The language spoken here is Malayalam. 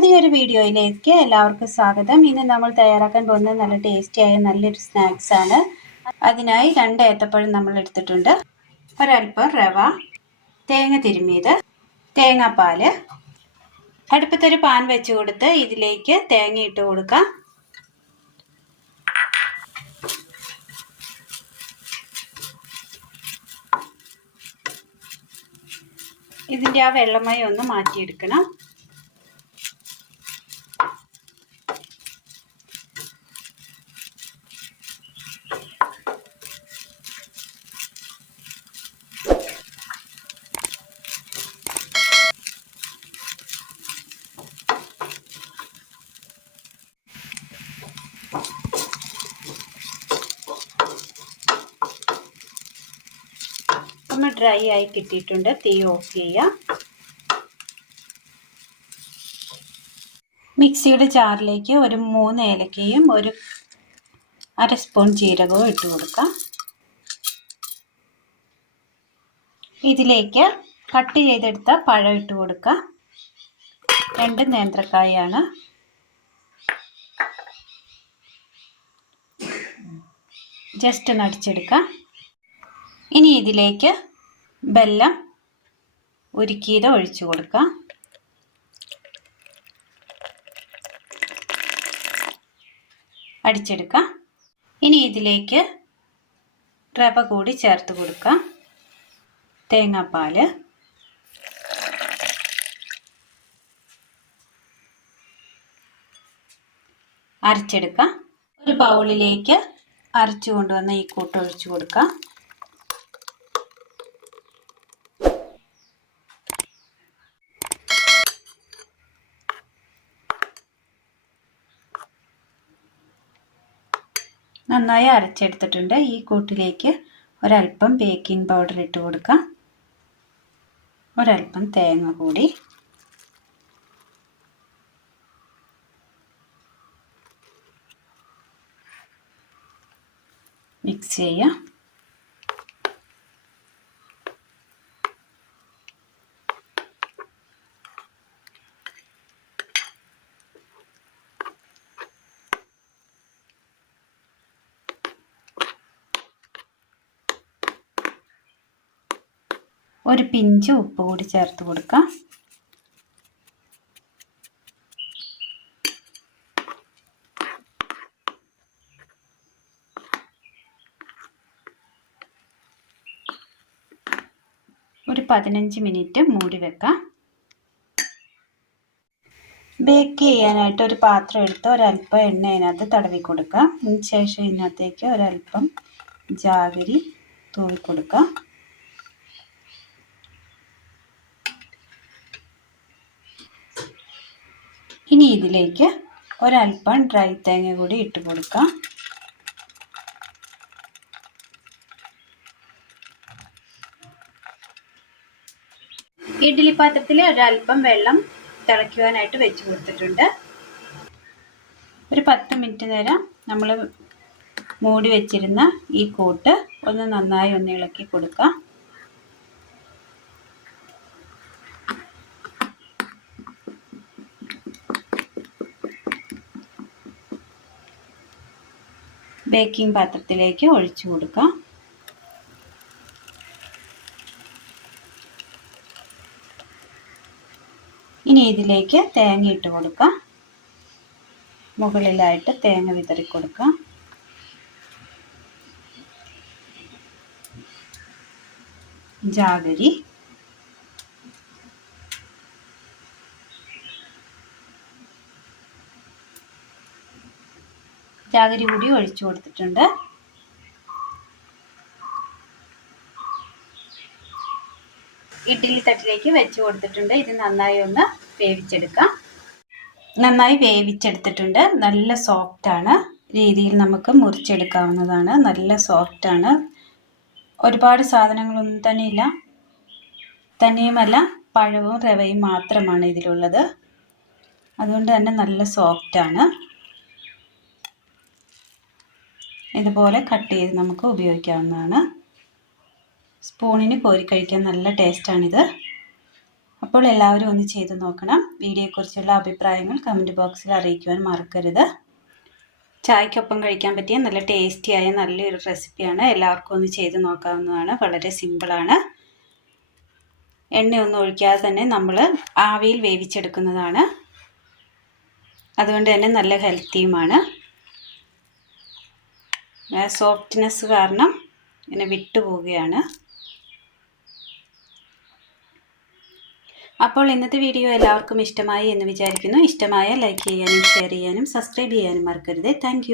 പുതിയൊരു വീഡിയോയിലേക്ക് എല്ലാവർക്കും സ്വാഗതം. ഇന്ന് നമ്മൾ തയ്യാറാക്കാൻ പോകുന്നത് നല്ല ടേസ്റ്റിയായ നല്ലൊരു സ്നാക്സ് ആണ്. അതിനായി 2 ഏത്തപ്പഴം നമ്മൾ എടുത്തിട്ടുണ്ട്, ഒരൽപ്പം റവ, തേങ്ങ തിരുമ്മിയത്, തേങ്ങാപ്പാൽ. അടുപ്പത്തൊരു പാൻ വെച്ച് കൊടുത്ത് ഇതിലേക്ക് തേങ്ങ ഇട്ട് കൊടുക്കാം. ഇതിൻ്റെ ആ വെള്ളമയം ഒന്ന് മാറ്റിയെടുക്കണം. ഒന്ന് ഡ്രൈ ആയി കിട്ടിയിട്ടുണ്ട്. തീ ഓഫ് ചെയ്യാം. മിക്സിയുടെ ജാറിലേക്ക് ഒരു 3 ഏലക്കയും ഒരു അര സ്പൂൺ ജീരകവും ഇട്ട് കൊടുക്കാം. ഇതിലേക്ക് കട്ട് ചെയ്തെടുത്ത പഴം ഇട്ട് കൊടുക്കാം. 2 നേന്ത്രക്കായാണ്. ജസ്റ്റ് ഒന്ന് അടിച്ചെടുക്കാം. ഇനി ഇതിലേക്ക് വെല്ലം ഉരുക്കിയത് ഒഴിച്ചു കൊടുക്കാം. അടിച്ചെടുക്കാം. ഇനി ഇതിലേക്ക് റവ കൂടി ചേർത്ത് കൊടുക്കാം. തേങ്ങാപ്പാൽ, അരച്ചെടുക്കാം. ഒരു ബൗളിലേക്ക് അരച്ചു കൊണ്ടുവന്ന ഈ കൂട്ട് ഒഴിച്ചു കൊടുക്കാം. നന്നായി അരച്ചെടുത്തിട്ടുണ്ട്. ഈ കൂട്ടിലേക്ക് ഒരൽപ്പം ബേക്കിംഗ് പൗഡർ ഇട്ട് കൊടുക്കാം. ഒരൽപ്പം തേങ്ങ കൂടി, മിക്സ് ചെയ്യാം. ഒരു പിഞ്ച് ഉപ്പ് കൂടി ചേർത്ത് കൊടുക്കാം. ഒരു 15 മിനിറ്റ് മൂടി വെക്കാം. ബേക്ക് ചെയ്യാനായിട്ട് ഒരു പാത്രം എടുത്ത് ഒരൽപ്പം എണ്ണ അതിനകത്ത് തടവി കൊടുക്കാം. അതിനുശേഷം ഇതിനകത്തേക്ക് ഒരൽപ്പം ജാഗരി തൂവി കൊടുക്കാം. ഇനി ഇതിലേക്ക് ഒരൽപ്പം ഡ്രൈ തേങ്ങ കൂടി ഇട്ട് കൊടുക്കാം. ഇഡ്ഡലി പാത്രത്തിൽ ഒരൽപ്പം വെള്ളം തിളയ്ക്കുവാനായിട്ട് വെച്ച് കൊടുത്തിട്ടുണ്ട്. ഒരു 10 മിനിറ്റ് നേരം നമ്മൾ മൂടി വെച്ചിരുന്ന ഈ കൂട്ട് ഒന്ന് നന്നായി ഒന്ന് ഇളക്കി കൊടുക്കാം. ബേക്കിംഗ് പാത്രത്തിലേക്ക് ഒഴിച്ചു കൊടുക്കാം. ഇനി ഇതിലേക്ക് തേങ്ങ ഇട്ട് കൊടുക്കാം. മുകളിലായിട്ട് തേങ്ങ വിതറി കൊടുക്കാം. ജാഗരി, ജാഗരി കൂടി ഒഴിച്ചു കൊടുത്തിട്ടുണ്ട്. ഇഡ്ഡലി തട്ടിലേക്ക് വെച്ച് കൊടുത്തിട്ടുണ്ട്. ഇത് നന്നായി ഒന്ന് വേവിച്ചെടുക്കാം. നന്നായി വേവിച്ചെടുത്തിട്ടുണ്ട്. നല്ല സോഫ്റ്റാണ്. രീതിയിൽ നമുക്ക് മുറിച്ചെടുക്കാവുന്നതാണ്. നല്ല സോഫ്റ്റാണ്. ഒരുപാട് സാധനങ്ങളൊന്നും തന്നെ ഇല്ല. തന്നെയുമല്ല, പഴവും റവയും മാത്രമാണ് ഇതിലുള്ളത്. അതുകൊണ്ട് തന്നെ നല്ല സോഫ്റ്റാണ്. ഇതുപോലെ കട്ട് ചെയ്ത് നമുക്ക് ഉപയോഗിക്കാവുന്നതാണ്. സ്പൂണിന് കോരി കഴിക്കാൻ നല്ല ടേസ്റ്റാണിത്. അപ്പോൾ എല്ലാവരും ഒന്ന് ചെയ്ത് നോക്കണം. വീഡിയോയെക്കുറിച്ചുള്ള അഭിപ്രായങ്ങൾ കമൻറ്റ് ബോക്സിൽ അറിയിക്കുവാൻ മറക്കരുത്. ചായക്കൊപ്പം കഴിക്കാൻ പറ്റിയ നല്ല ടേസ്റ്റിയായ നല്ലൊരു റെസിപ്പിയാണ്. എല്ലാവർക്കും ഒന്ന് ചെയ്ത് നോക്കാവുന്നതാണ്. വളരെ സിമ്പിളാണ്. എണ്ണയൊന്നും ഒഴിക്കാതെ തന്നെ നമ്മൾ ആവിയിൽ വേവിച്ചെടുക്കുന്നതാണ്. അതുകൊണ്ട് തന്നെ നല്ല ഹെൽത്തിയുമാണ്. സോഫ്റ്റ്നെസ് കാരണം ഇങ്ങനെ വിട്ടുപോവുകയാണ്. അപ്പോൾ ഇന്നത്തെ വീഡിയോ എല്ലാവർക്കും ഇഷ്ടമായി എന്ന് വിചാരിക്കുന്നു. ഇഷ്ടമായ ലൈക്ക് ചെയ്യാനും ഷെയർ ചെയ്യാനും സബ്സ്ക്രൈബ് ചെയ്യാനും മറക്കരുത്. താങ്ക്